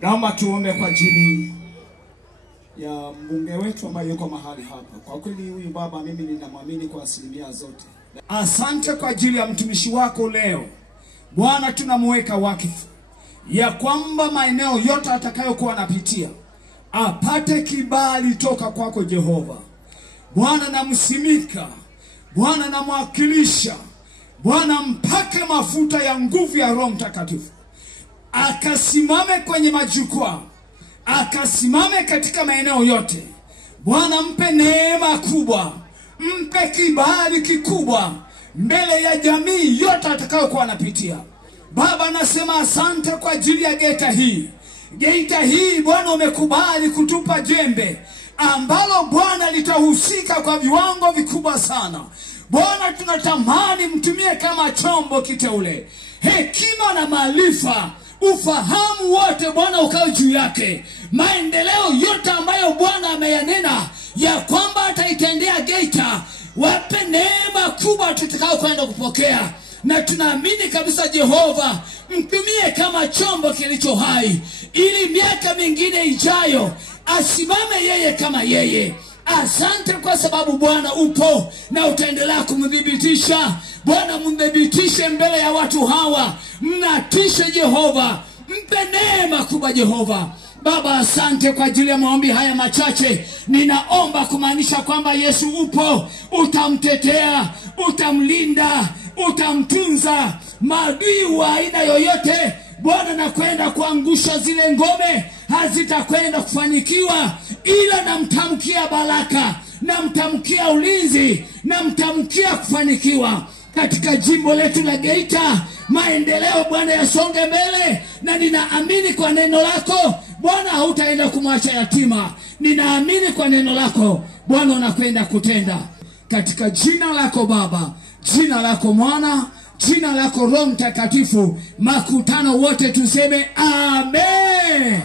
Naomba tuombe kwa ajili ya mbunge wetu ambaye yuko mahali hapa. Kwa kweli huyu baba mimi ninamwamini kwa asilimia zote. Asante kwa ajili ya mtumishi wako leo. Bwana, tunamweka wakifu ya kwamba maeneo yote atakayokuwa anapitia apate kibali toka kwako Jehova. Bwana, namsimika, Bwana namwakilisha, Bwana mpake mafuta ya nguvu ya Roho Mtakatifu, akasimame kwenye majukwaa, akasimame katika maeneo yote. Bwana, mpe neema kubwa, mpe kibali kikubwa mbele ya jamii yote atakayokuwa anapitia. Baba, nasema asante kwa ajili ya Geita hii. Geita hii Bwana umekubali kutupa jembe ambalo Bwana litahusika kwa viwango vikubwa sana. Bwana, tunatamani mtumie kama chombo kiteule. Hekima na maarifa, ufahamu wote Bwana ukao juu yake. Maendeleo yote ambayo Bwana ameyanena ya kwamba ataitendea Geita, wape neema kubwa tutakao kwenda kupokea. Na tunaamini kabisa Jehova, mtumie kama chombo kilicho hai, ili miaka mingine ijayo asimame yeye kama yeye. Asante kwa sababu Bwana upo na utaendelea kumdhibitisha. Bwana, mdhibitishe mbele ya watu hawa. Mnatishe Jehova, mpe neema kubwa Jehova. Baba, asante kwa ajili ya maombi haya machache. Ninaomba kumaanisha kwamba Yesu upo, utamtetea, utamlinda, utamtunza. Maadui wa aina yoyote Bwana na kwenda kuangusha zile ngome, hazitakwenda kufanikiwa, ila namtamkia baraka, namtamkia ulinzi, namtamkia kufanikiwa katika jimbo letu la Geita. Maendeleo Bwana yasonge mbele, na ninaamini kwa neno lako Bwana hautaenda kumwacha yatima. Ninaamini kwa neno lako Bwana unakwenda kutenda. Katika jina lako Baba, jina lako Mwana, jina lako Roho Mtakatifu, makutano wote tuseme amen.